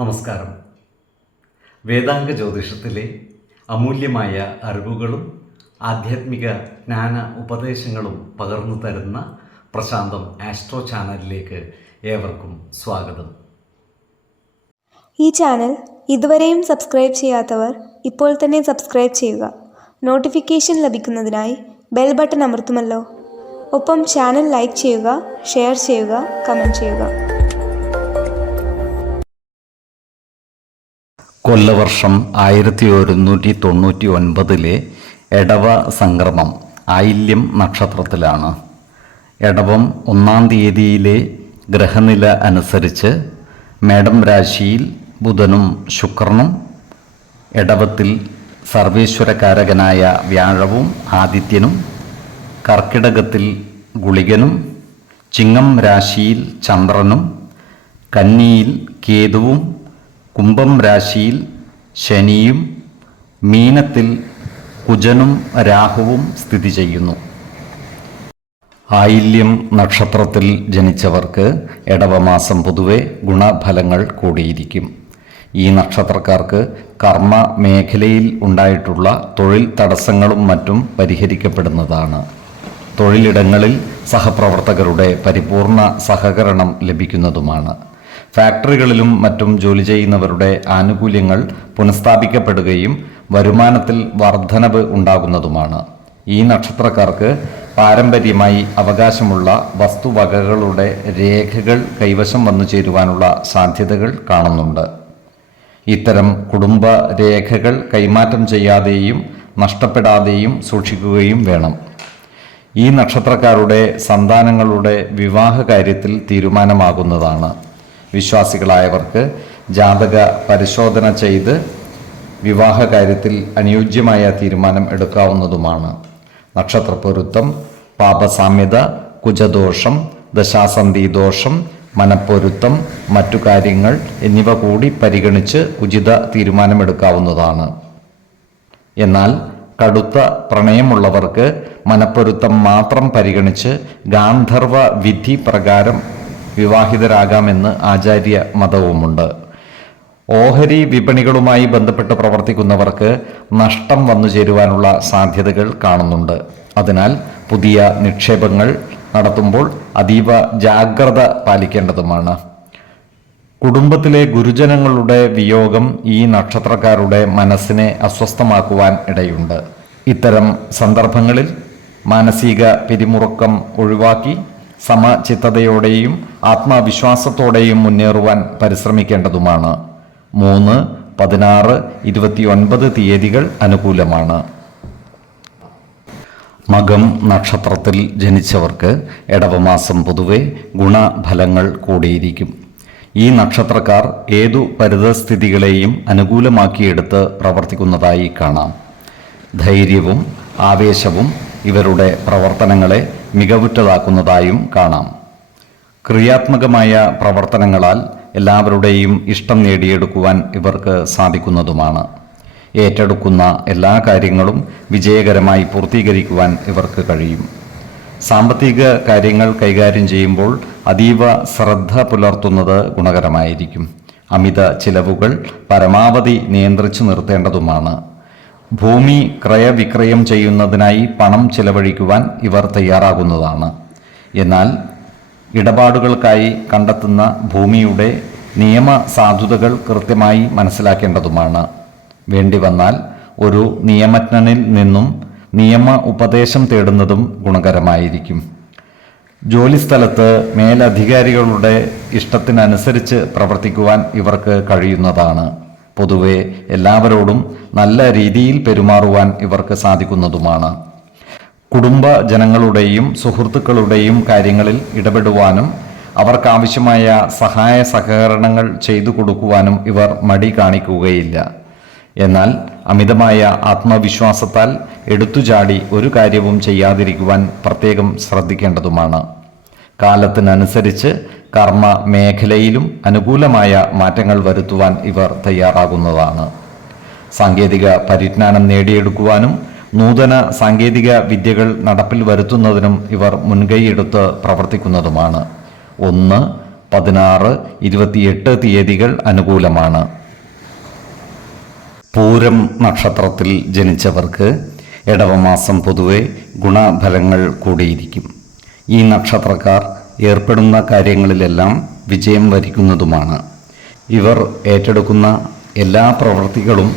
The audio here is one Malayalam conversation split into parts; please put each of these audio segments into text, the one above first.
നമസ്കാരം. വേദാംഗ ജ്യോതിഷത്തിലെ അമൂല്യമായ അറിവുകളും ആധ്യാത്മിക ജ്ഞാന ഉപദേശങ്ങളും പകർന്നു തരുന്ന പ്രശാന്തം ആസ്ട്രോ ചാനലിലേക്ക് ഏവർക്കും സ്വാഗതം. ഈ ചാനൽ ഇതുവരെയും സബ്സ്ക്രൈബ് ചെയ്യാത്തവർ ഇപ്പോൾ തന്നെ സബ്സ്ക്രൈബ് ചെയ്യുക. നോട്ടിഫിക്കേഷൻ ലഭിക്കുന്നതിനായി ബെൽ ബട്ടൺ അമർത്തുമല്ലോ. ഒപ്പം ചാനൽ ലൈക്ക് ചെയ്യുക, ഷെയർ ചെയ്യുക, കമൻറ്റ് ചെയ്യുക. കൊല്ലവർഷം 1199 എടവ സംക്രമം ആയില്യം നക്ഷത്രത്തിലാണ്. എടവം 1-ാം തീയതിയിലെ ഗ്രഹനില അനുസരിച്ച് മേടം രാശിയിൽ ബുധനും ശുക്രനും, എടവത്തിൽ സർവേശ്വരകാരകനായ വ്യാഴവും ആദിത്യനും, കർക്കിടകത്തിൽ ഗുളികനും, ചിങ്ങം രാശിയിൽ ചന്ദ്രനും, കന്നിയിൽ കേതുവും, കുംഭം രാശിയിൽ ശനിയും, മീനത്തിൽ കുജനും രാഹുവും സ്ഥിതി ചെയ്യുന്നു. ആയില്യം നക്ഷത്രത്തിൽ ജനിച്ചവർക്ക് എടവമാസം പൊതുവെ ഗുണഫലങ്ങൾ കൂടിയിരിക്കും. ഈ നക്ഷത്രക്കാർക്ക് കർമ്മ മേഖലയിൽ ഉണ്ടായിട്ടുള്ള തൊഴിൽ തടസ്സങ്ങളും മറ്റും പരിഹരിക്കപ്പെടുന്നതാണ്. തൊഴിലിടങ്ങളിൽ സഹപ്രവർത്തകരുടെ പരിപൂർണ സഹകരണം ലഭിക്കുന്നതുമാണ്. ഫാക്ടറികളിലും മറ്റും ജോലി ചെയ്യുന്നവരുടെ ആനുകൂല്യങ്ങൾ പുനഃസ്ഥാപിക്കപ്പെടുകയും വരുമാനത്തിൽ വർധനവ് ഉണ്ടാകുന്നതുമാണ്. ഈ നക്ഷത്രക്കാർക്ക് പാരമ്പര്യമായി അവകാശമുള്ള വസ്തുവകകളുടെ രേഖകൾ കൈവശം വന്നു ചേരുവാനുള്ള സാധ്യതകൾ കാണുന്നുണ്ട്. ഇത്തരം കുടുംബ രേഖകൾ കൈമാറ്റം ചെയ്യാതെയും നഷ്ടപ്പെടാതെയും സൂക്ഷിക്കുകയും വേണം. ഈ നക്ഷത്രക്കാരുടെ സന്താനങ്ങളുടെ വിവാഹ കാര്യത്തിൽ തീരുമാനമാകുന്നതാണ്. വിശ്വാസികളായവർക്ക് ജാതക പരിശോധന ചെയ്ത് വിവാഹ കാര്യത്തിൽ അനുയോജ്യമായ തീരുമാനം എടുക്കാവുന്നതുമാണ്. നക്ഷത്രപ്പൊരുത്തം, പാപസാമ്യത, കുജദോഷം, ദശാസന്ധി ദോഷം, മനപ്പൊരുത്തം, മറ്റു കാര്യങ്ങൾ എന്നിവ കൂടി പരിഗണിച്ച് ഉചിത തീരുമാനമെടുക്കാവുന്നതാണ്. എന്നാൽ കടുത്ത പ്രണയമുള്ളവർക്ക് മനപ്പൊരുത്തം മാത്രം പരിഗണിച്ച് ഗാന്ധർവ വിധി പ്രകാരം വിവാഹിതരാകാമെന്ന് ആചാര്യ മതവുമുണ്ട്. ഓഹരി വിപണികളുമായി ബന്ധപ്പെട്ട് പ്രവർത്തിക്കുന്നവർക്ക് നഷ്ടം വന്നു ചേരുവാനുള്ള സാധ്യതകൾ കാണുന്നുണ്ട്. അതിനാൽ പുതിയ നിക്ഷേപങ്ങൾ നടത്തുമ്പോൾ അതീവ ജാഗ്രത പാലിക്കേണ്ടതുമാണ്. കുടുംബത്തിലെ ഗുരുജനങ്ങളുടെ വിയോഗം ഈ നക്ഷത്രക്കാരുടെ മനസ്സിനെ അസ്വസ്ഥമാക്കുവാൻ ഇടയുണ്ട്. ഇത്തരം സന്ദർഭങ്ങളിൽ മാനസിക പിരിമുറുക്കം ഒഴിവാക്കി സമചിത്തതയോടെയും ആത്മവിശ്വാസത്തോടെയും മുന്നേറുവാൻ പരിശ്രമിക്കേണ്ടതുമാണ്. 3, 16, 29 തീയതികൾ അനുകൂലമാണ്. മകം നക്ഷത്രത്തിൽ ജനിച്ചവർക്ക് എടവമാസം പൊതുവെ ഗുണഫലങ്ങൾ കൂടിയിരിക്കും. ഈ നക്ഷത്രക്കാർ ഏതു പരിതസ്ഥിതികളെയും അനുകൂലമാക്കിയെടുത്ത് പ്രവർത്തിക്കുന്നതായി കാണാം. ധൈര്യവും ആവേശവും ഇവരുടെ പ്രവർത്തനങ്ങളെ മികവുറ്റതാക്കുന്നതായും കാണാം. ക്രിയാത്മകമായ പ്രവർത്തനങ്ങളാൽ എല്ലാവരുടെയും ഇഷ്ടം നേടിയെടുക്കുവാൻ ഇവർക്ക് സാധിക്കുന്നതുമാണ്. ഏറ്റെടുക്കുന്ന എല്ലാ കാര്യങ്ങളും വിജയകരമായി പൂർത്തീകരിക്കുവാൻ ഇവർക്ക് കഴിയും. സാമ്പത്തിക കാര്യങ്ങൾ കൈകാര്യം ചെയ്യുമ്പോൾ അതീവ ശ്രദ്ധ പുലർത്തുന്നത് ഗുണകരമായിരിക്കും. അമിത ചിലവുകൾ പരമാവധി നിയന്ത്രിച്ചു നിർത്തേണ്ടതുമാണ്. ഭൂമി ക്രയവിക്രയം ചെയ്യുന്നതിനായി പണം ചിലവഴിക്കുവാൻ ഇവർ തയ്യാറാകുന്നതാണ്. എന്നാൽ ഇടപാടുകൾക്കായി കണ്ടെത്തുന്ന ഭൂമിയുടെ നിയമ സാധുതകൾ കൃത്യമായി മനസ്സിലാക്കേണ്ടതുമാണ്. വേണ്ടി വന്നാൽ ഒരു നിയമജ്ഞനിൽ നിന്നും നിയമ ഉപദേശം തേടുന്നതും ഗുണകരമായിരിക്കും. ജോലിസ്ഥലത്ത് മേലധികാരികളുടെ ഇഷ്ടത്തിനനുസരിച്ച് പ്രവർത്തിക്കുവാൻ ഇവർക്ക് കഴിയുന്നതാണ്. പൊതുവെ എല്ലാവരോടും നല്ല രീതിയിൽ പെരുമാറുവാൻ ഇവർക്ക് സാധിക്കുന്നതുമാണ്. കുടുംബ ജനങ്ങളുടെയും സുഹൃത്തുക്കളുടെയും കാര്യങ്ങളിൽ ഇടപെടുവാനും അവർക്കാവശ്യമായ സഹായ സഹകരണങ്ങൾ ചെയ്തു കൊടുക്കുവാനും ഇവർ മടി കാണിക്കുകയില്ല. എന്നാൽ അമിതമായ ആത്മവിശ്വാസത്താൽ എടുത്തുചാടി ഒരു കാര്യവും ചെയ്യാതിരിക്കുവാൻ പ്രത്യേകം ശ്രദ്ധിക്കേണ്ടതുമാണ്. കാലത്തിനനുസരിച്ച് കർമ്മ മേഖലയിലും അനുകൂലമായ മാറ്റങ്ങൾ വരുത്തുവാൻ ഇവർ തയ്യാറാകുന്നതാണ്. സാങ്കേതിക പരിജ്ഞാനം നേടിയെടുക്കുവാനും നൂതന സാങ്കേതിക വിദ്യകൾ നടപ്പിൽ വരുത്തുന്നതിനും ഇവർ മുൻകൈയെടുത്ത് പ്രവർത്തിക്കുന്നതുമാണ്. 1, 16, 28 തീയതികൾ അനുകൂലമാണ്. പൂരം നക്ഷത്രത്തിൽ ജനിച്ചവർക്ക് ഇടവമാസം പൊതുവെ ഗുണഫലങ്ങൾ കൂടിയിരിക്കും. ഈ നക്ഷത്രക്കാർ ഏർപ്പെടുന്ന കാര്യങ്ങളിലെല്ലാം വിജയം വരിക്കുന്നതുമാണ്. ഇവർ ഏറ്റെടുക്കുന്ന എല്ലാ പ്രവൃത്തികളും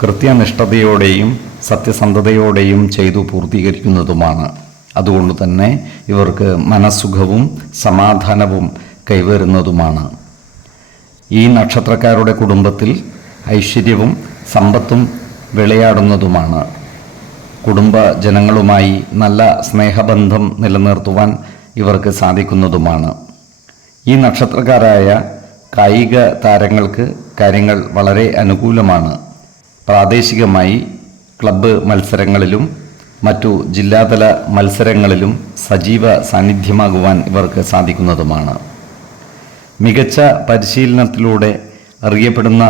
കൃത്യനിഷ്ഠതയോടെയും സത്യസന്ധതയോടെയും ചെയ്തു പൂർത്തീകരിക്കുന്നതുമാണ്. അതുകൊണ്ട് തന്നെ ഇവർക്ക് മനസ്സുഖവും സമാധാനവും കൈവരുന്നതുമാണ്. ഈ നക്ഷത്രക്കാരുടെ കുടുംബത്തിൽ ഐശ്വര്യവും സമ്പത്തും വിളയാടുന്നതുമാണ്. കുടുംബ ജനങ്ങളുമായി നല്ല സ്നേഹബന്ധം നിലനിർത്തുവാൻ ഇവർക്ക് സാധിക്കുന്നതുമാണ്. ഈ നക്ഷത്രക്കാരായ കായിക താരങ്ങൾക്ക് കാര്യങ്ങൾ വളരെ അനുകൂലമാണ്. പ്രാദേശികമായി ക്ലബ്ബ് മത്സരങ്ങളിലും മറ്റു ജില്ലാതല മത്സരങ്ങളിലും സജീവ സാന്നിധ്യമാകുവാൻ ഇവർക്ക് സാധിക്കുന്നതുമാണ്. മികച്ച പരിശീലനത്തിലൂടെ അറിയപ്പെടുന്ന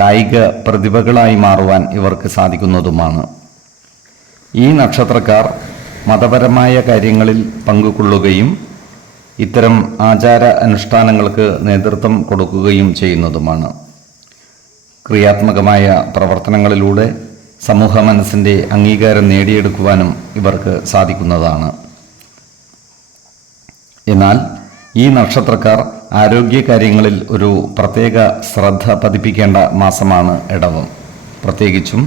കായിക പ്രതിഭകളായി മാറുവാൻ ഇവർക്ക് സാധിക്കുന്നതുമാണ്. ഈ നക്ഷത്രക്കാർ മതപരമായ കാര്യങ്ങളിൽ പങ്കുകൊള്ളുകയും ഇത്തരം ആചാര അനുഷ്ഠാനങ്ങൾക്ക് നേതൃത്വം കൊടുക്കുകയും ചെയ്യുന്നതുമാണ്. ക്രിയാത്മകമായ പ്രവർത്തനങ്ങളിലൂടെ സമൂഹ മനസ്സിൻ്റെ അംഗീകാരം നേടിയെടുക്കുവാനും ഇവർക്ക് സാധിക്കുന്നതാണ്. എന്നാൽ ഈ നക്ഷത്രക്കാർ ആരോഗ്യകാര്യങ്ങളിൽ ഒരു പ്രത്യേക ശ്രദ്ധ പതിപ്പിക്കേണ്ട മാസമാണ് ഇടവം. പ്രത്യേകിച്ചും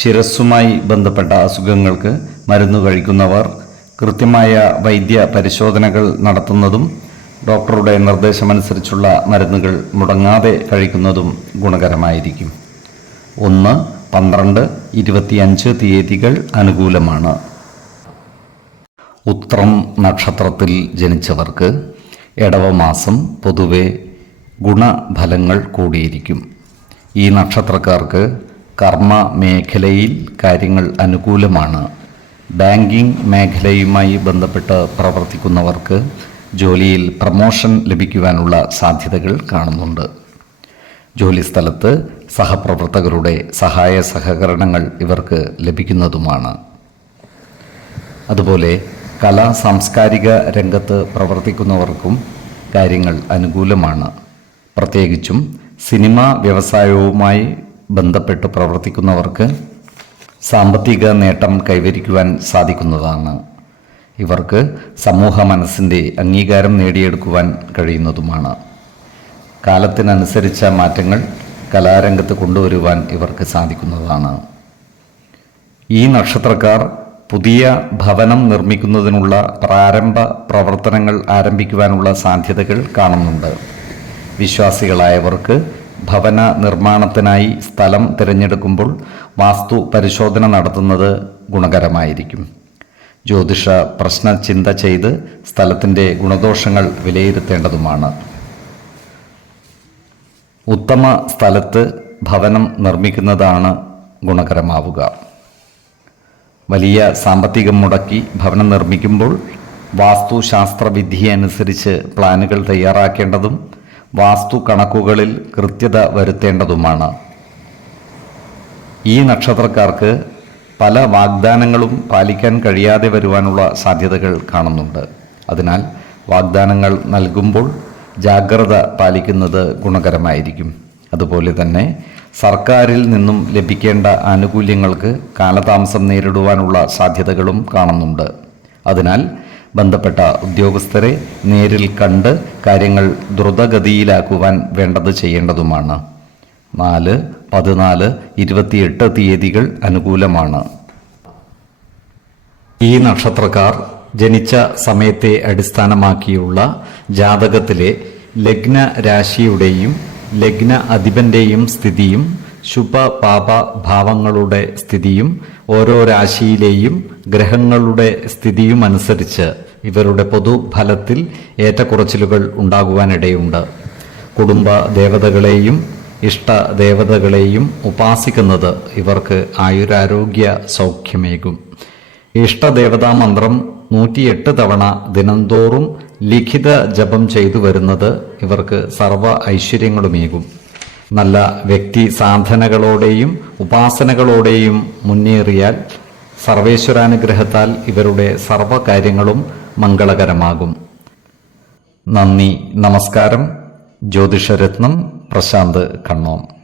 ശിരസ്സുമായി ബന്ധപ്പെട്ട അസുഖങ്ങൾക്ക് മരുന്ന് കഴിക്കുന്നവർ കൃത്യമായ വൈദ്യ പരിശോധനകൾ നടത്തുന്നതും ഡോക്ടറുടെ നിർദ്ദേശമനുസരിച്ചുള്ള മരുന്നുകൾ മുടങ്ങാതെ കഴിക്കുന്നതും ഗുണകരമായിരിക്കും. 1, 12, 25 തീയതികൾ അനുകൂലമാണ്. ഉത്രം നക്ഷത്രത്തിൽ ജനിച്ചവർക്ക് ഇടവമാസം പൊതുവെ ഗുണഫലങ്ങൾ കൂടിയിരിക്കും. ഈ നക്ഷത്രക്കാർക്ക് കർമ്മ മേഖലയിൽ കാര്യങ്ങൾ അനുകൂലമാണ്. ബാങ്കിംഗ് മേഖലയുമായി ബന്ധപ്പെട്ട് പ്രവർത്തിക്കുന്നവർക്ക് ജോലിയിൽ പ്രമോഷൻ ലഭിക്കുവാനുള്ള സാധ്യതകൾ കാണുന്നുണ്ട്. ജോലിസ്ഥലത്ത് സഹപ്രവർത്തകരുടെ സഹായ സഹകരണങ്ങൾ ഇവർക്ക് ലഭിക്കുന്നതുമാണ്. അതുപോലെ കലാ സാംസ്കാരിക രംഗത്ത് പ്രവർത്തിക്കുന്നവർക്കും കാര്യങ്ങൾ അനുകൂലമാണ്. പ്രത്യേകിച്ചും സിനിമാ വ്യവസായവുമായി ബന്ധപ്പെട്ട് പ്രവർത്തിക്കുന്നവർക്ക് സാമ്പത്തിക നേട്ടം കൈവരിക്കുവാൻ സാധിക്കുന്നതാണ്. ഇവർക്ക് സമൂഹ മനസ്സിൻ്റെ അംഗീകാരം നേടിയെടുക്കുവാൻ കഴിയുന്നതുമാണ്. കാലത്തിനനുസരിച്ച മാറ്റങ്ങൾ കലാരംഗത്ത് കൊണ്ടുവരുവാൻ ഇവർക്ക് സാധിക്കുന്നതാണ്. ഈ നക്ഷത്രക്കാർ പുതിയ ഭവനം നിർമ്മിക്കുന്നതിനുള്ള പ്രാരംഭ പ്രവർത്തനങ്ങൾ ആരംഭിക്കുവാനുള്ള സാധ്യതകൾ കാണുന്നുണ്ട്. വിശ്വാസികളായവർക്ക് ഭവന നിർമ്മാണത്തിനായി സ്ഥലം തിരഞ്ഞെടുക്കുമ്പോൾ വാസ്തു പരിശോധന നടത്തുന്നത് ഗുണകരമായിരിക്കും. ജ്യോതിഷ പ്രശ്നചിന്ത ചെയ്ത് സ്ഥലത്തിൻ്റെ ഗുണദോഷങ്ങൾ വിലയിരുത്തേണ്ടതുമാണ്. ഉത്തമ സ്ഥലത്ത് ഭവനം നിർമ്മിക്കുന്നതാണ് ഗുണകരമാവുക. വലിയ സാമ്പത്തികം മുടക്കി ഭവനം നിർമ്മിക്കുമ്പോൾ വാസ്തുശാസ്ത്രവിധി അനുസരിച്ച് പ്ലാനുകൾ തയ്യാറാക്കേണ്ടതും വാസ്തു കണക്കുകളിൽ കൃത്യത വരുത്തേണ്ടതുമാണ്. ഈ നക്ഷത്രക്കാർക്ക് പല വാഗ്ദാനങ്ങളും പാലിക്കാൻ കഴിയാതെ വരുവാനുള്ള സാധ്യതകൾ കാണുന്നുണ്ട്. അതിനാൽ വാഗ്ദാനങ്ങൾ നൽകുമ്പോൾ ജാഗ്രത പാലിക്കുന്നത് ഗുണകരമായിരിക്കും. അതുപോലെ തന്നെ സർക്കാരിൽ നിന്നും ലഭിക്കേണ്ട ആനുകൂല്യങ്ങൾക്ക് കാലതാമസം നേരിടുവാനുള്ള സാധ്യതകളും കാണുന്നുണ്ട്. അതിനാൽ ബന്ധപ്പെട്ട ഉദ്യോഗസ്ഥരെ നേരിൽ കണ്ട് കാര്യങ്ങൾ ദ്രുതഗതിയിലാക്കുവാൻ വേണ്ടത് ചെയ്യേണ്ടതുമാണ്. 4, 14, 28 തീയതികൾ അനുകൂലമാണ്. ഈ നക്ഷത്രക്കാർ ജനിച്ച സമയത്തെ അടിസ്ഥാനമാക്കിയുള്ള ജാതകത്തിലെ ലഗ്ന രാശിയുടെയും ലഗ്ന അധിപന്റെയും സ്ഥിതിയും ശുഭ പാപ ഭാവങ്ങളുടെ സ്ഥിതിയും ഓരോ രാശിയിലെയും ഗ്രഹങ്ങളുടെ സ്ഥിതിയും അനുസരിച്ച് ഇവരുടെ പൊതുഫലത്തിൽ ഏറ്റക്കുറച്ചിലുകൾ ഉണ്ടാകുവാനിടയുണ്ട്. കുടുംബ ദേവതകളെയും ഇഷ്ടദേവതകളെയും ഉപാസിക്കുന്നത് ഇവർക്ക് ആയുരാരോഗ്യ സൗഖ്യമേകും. ഇഷ്ടദേവതാ മന്ത്രം 108 തവണ ദിനംതോറും ലിഖിത ജപം ചെയ്തു വരുന്നത് ഇവർക്ക് സർവ്വ ഐശ്വര്യങ്ങളുമേകും. നല്ല വ്യക്തി സാധനകളോടെയും ഉപാസനകളോടെയും മുന്നേറിയാൽ സർവേശ്വരാനുഗ്രഹത്താൽ ഇവരുടെ സർവ്വ കാര്യങ്ങളും മംഗളകരമാകും. നന്ദി, നമസ്കാരം. ജ്യോതിഷരത്നം പ്രശാന്ത് കണ്ണോം.